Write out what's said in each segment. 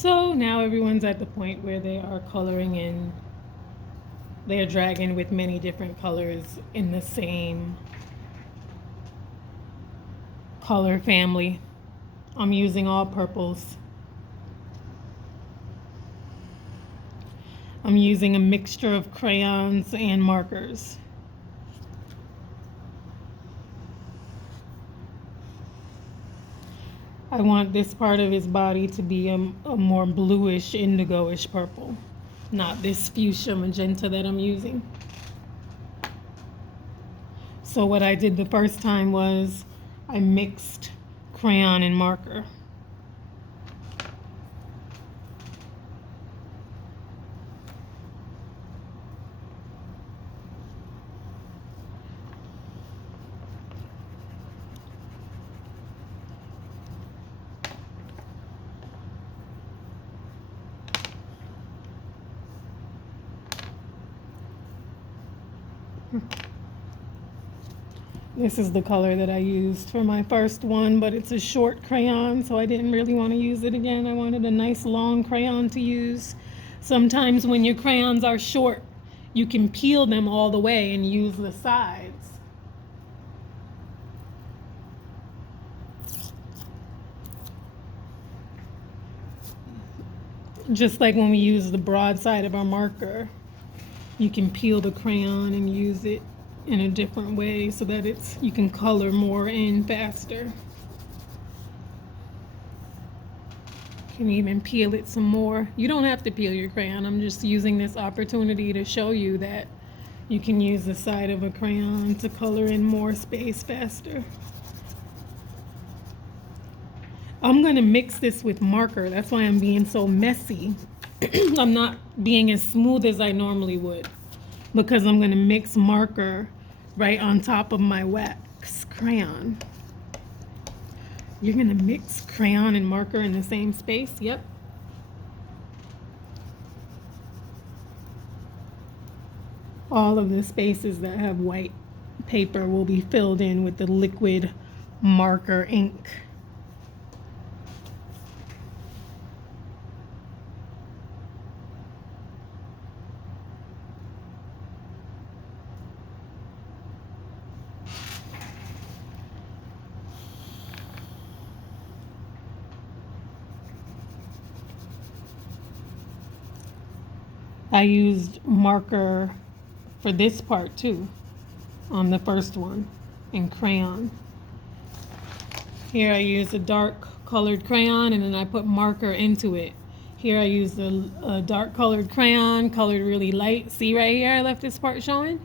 So now everyone's at the point where they are coloring in, they are dragging with many different colors in the same color family. I'm using all purples. I'm using a mixture of crayons and markers. I want this part of his body to be a more bluish, indigo-ish purple, not this fuchsia magenta that I'm using. So what I did the first time was I mixed crayon and marker. This is the color that I used for my first one, but it's a short crayon, so I didn't really want to use it again. I wanted a nice long crayon to use. Sometimes when your crayons are short, you can peel them all the way and use the sides. Just like when we use the broad side of our marker, you can peel the crayon and use it in a different way so that you can color more in faster. You can even peel it some more. You don't have to peel your crayon. I'm just using this opportunity to show you that you can use the side of a crayon to color in more space faster. I'm going to mix this with marker. That's why I'm being so messy. I'm not being as smooth as I normally would, because I'm going to mix marker right on top of my wax crayon. You're going to mix crayon and marker in the same space? Yep. All of the spaces that have white paper will be filled in with the liquid marker ink. I used marker for this part too, on the first one, in crayon. Here I used a dark colored crayon and then I put marker into it. Here I used a dark colored crayon, colored really light. See right here, I left this part showing.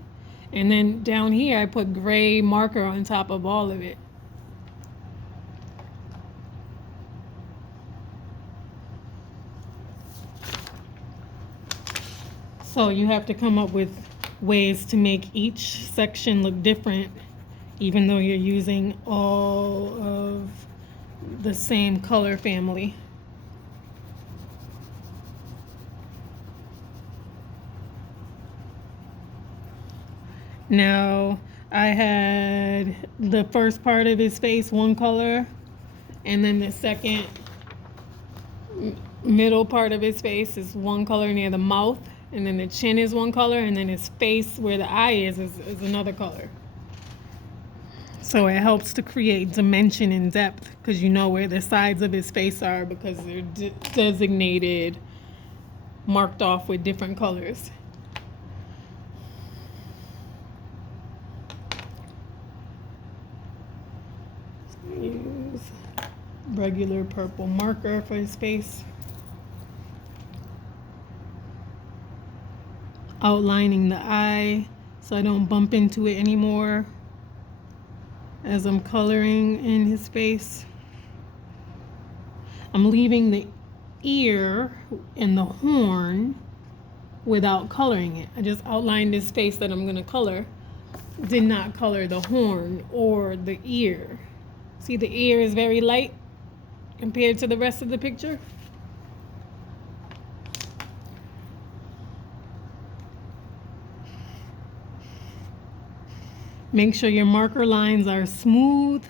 And then down here I put gray marker on top of all of it. So you have to come up with ways to make each section look different, even though you're using all of the same color family. Now, I had the first part of his face one color, and then the second middle part of his face is one color near the mouth, and then the chin is one color, and then his face where the eye is another color. So it helps to create dimension and depth, because you know where the sides of his face are, because they're designated, marked off with different colors. Use regular purple marker for his face. Outlining the eye so I don't bump into it anymore as I'm coloring in his face. I'm leaving the ear and the horn without coloring it. I just outlined his face that I'm going to color. Did not color the horn or the ear. See, the ear is very light compared to the rest of the picture. Make sure your marker lines are smooth.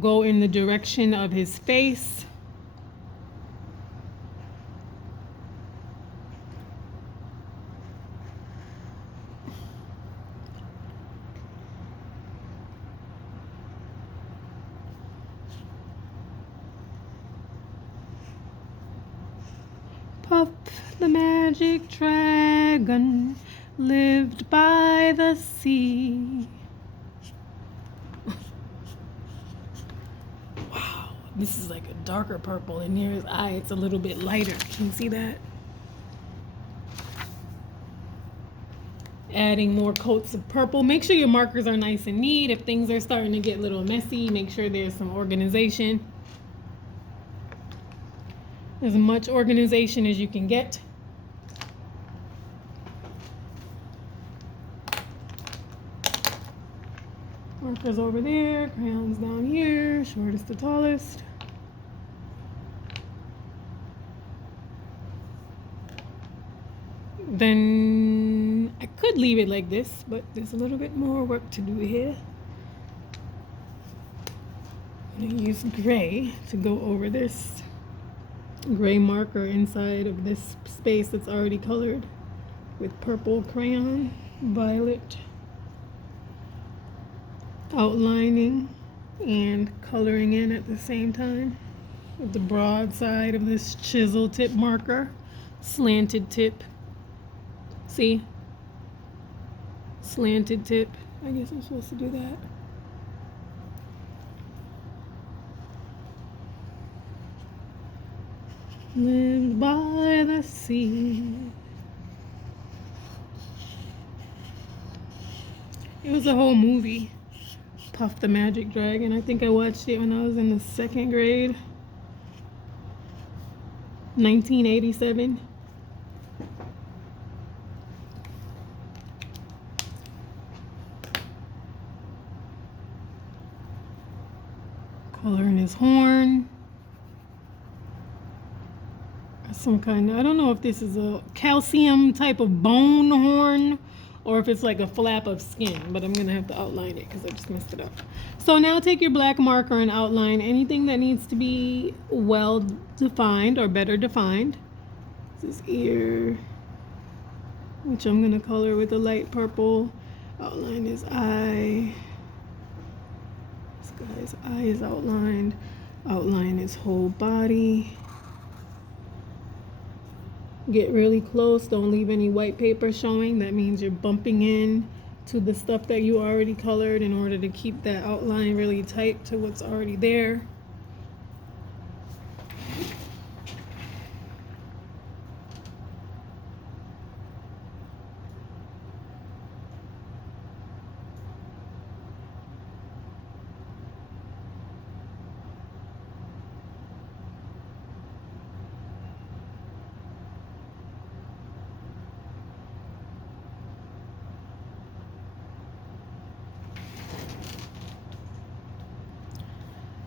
Go in the direction of his face. Puff the magic dragon lived by the sea. Wow, this is like a darker purple, and near his eye it's a little bit lighter. Can you see that? Adding more coats of purple. Make sure your markers are nice and neat. If things are starting to get a little messy, make sure there's some organization. As much organization as you can get. Markers over there, crayons down here, shortest to tallest. Then I could leave it like this, but there's a little bit more work to do here. I'm going to use gray to go over this gray marker inside of this space that's already colored with purple crayon, violet, outlining and coloring in at the same time with the broad side of this chisel tip marker, slanted tip. See? Slanted tip. I guess I'm supposed to do that. Lived by the sea. It was a whole movie, Puff the Magic Dragon. I think I watched it when I was in the 2nd grade. 1987. Coloring his horn. Some kind of, I don't know if this is a calcium type of bone horn or if it's like a flap of skin, but I'm gonna have to outline it because I just messed it up. So now take your black marker and outline anything that needs to be well defined or better defined. This ear, which I'm gonna color with a light purple. Outline his eye. This guy's eye is outlined. Outline his whole body. Get really close, don't leave any white paper showing. That means you're bumping in to the stuff that you already colored in order to keep that outline really tight to what's already there.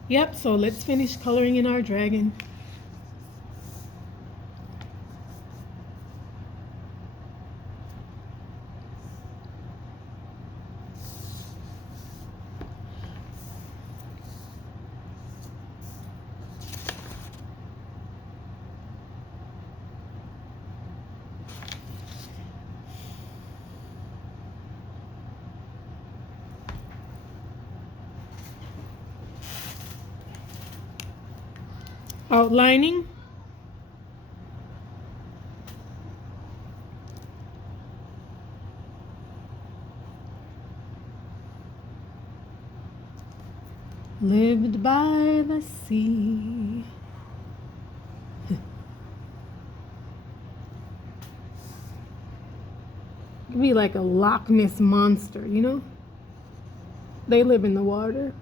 Yep, so let's finish coloring in our dragon. Outlining. Lived by the sea. Could be like a Loch Ness monster, you know? They live in the water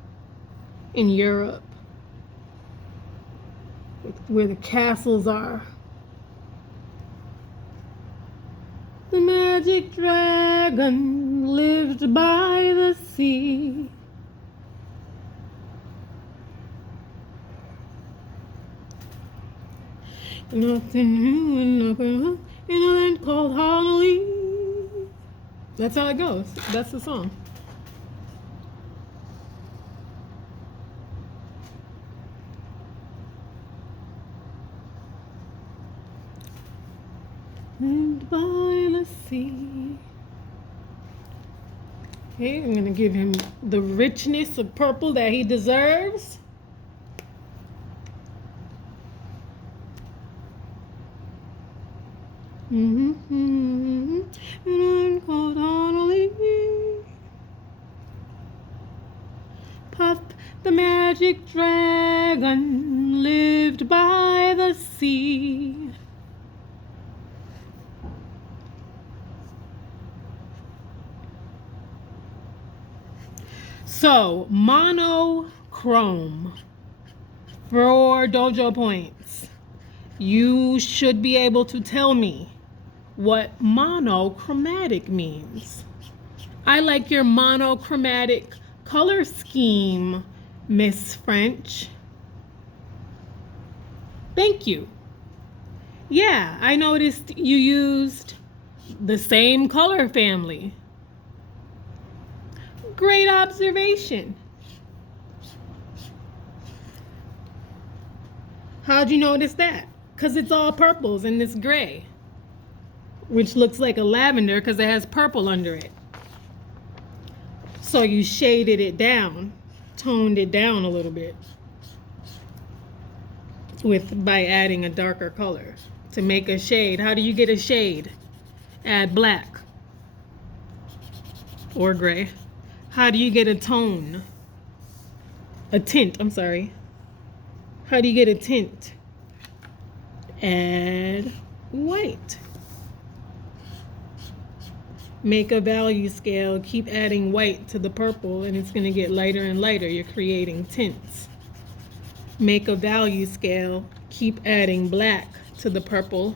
in Europe, where the castles are. The magic dragon lived by the sea. Nothing in a land called Honolulu. That's how it goes. That's the song. Lived by the sea. Okay, I'm gonna give him the richness of purple that he deserves. And I'm called Donnelly. Puff the magic dragon lived by the sea. So, monochrome for dojo points. You should be able to tell me what monochromatic means. I like your monochromatic color scheme, Miss French. Thank you. Yeah, I noticed you used the same color family. Great observation. How'd you notice that? Because it's all purples and this gray, which looks like a lavender because it has purple under it. So you shaded it down, toned it down a little bit by adding a darker color to make a shade. How do you get a shade? Add black or gray. How do you get a tone? A tint, I'm sorry. How do you get a tint? Add white. Make a value scale, keep adding white to the purple, and it's going to get lighter and lighter. You're creating tints. Make a value scale, keep adding black to the purple.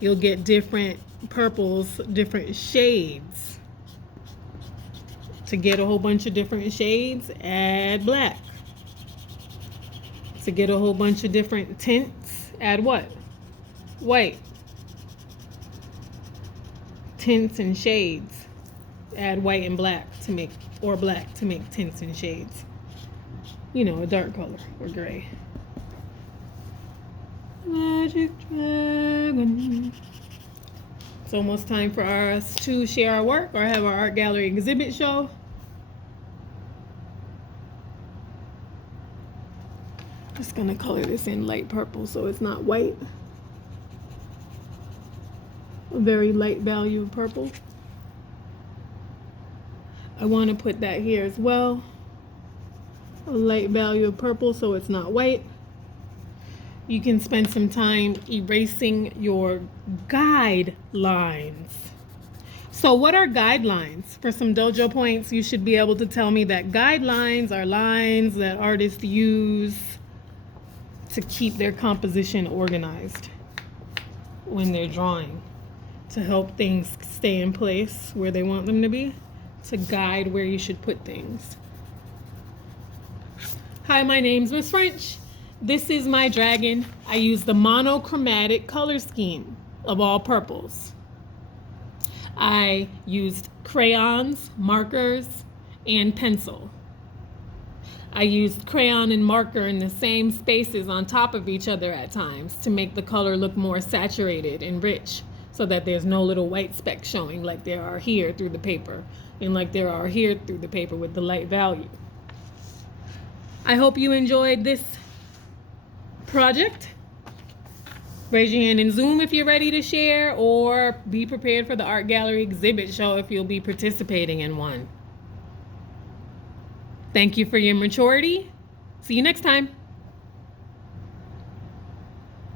You'll get different purples, different shades. To get a whole bunch of different shades, add black. To get a whole bunch of different tints, add what? White. Tints and shades. Add white and black to make, or black to make tints and shades. You know, a dark color or gray. Magic dragon. It's almost time for us to share our work or have our art gallery exhibit show. Just gonna color this in light purple so it's not white. A very light value of purple. I want to put that here as well. A light value of purple so it's not white. You can spend some time erasing your guidelines. So what are guidelines? For some dojo points, you should be able to tell me that guidelines are lines that artists use to keep their composition organized when they're drawing, to help things stay in place where they want them to be, to guide where you should put things. Hi, my name's Miss French. This is my dragon. I use the monochromatic color scheme of all purples. I used crayons, markers, and pencil. I used crayon and marker in the same spaces on top of each other at times to make the color look more saturated and rich, so that there's no little white specks showing like there are here through the paper and like there are here through the paper with the light value. I hope you enjoyed this project. Raise your hand in Zoom if you're ready to share, or be prepared for the art gallery exhibit show if you'll be participating in one. Thank you for your maturity. See you next time.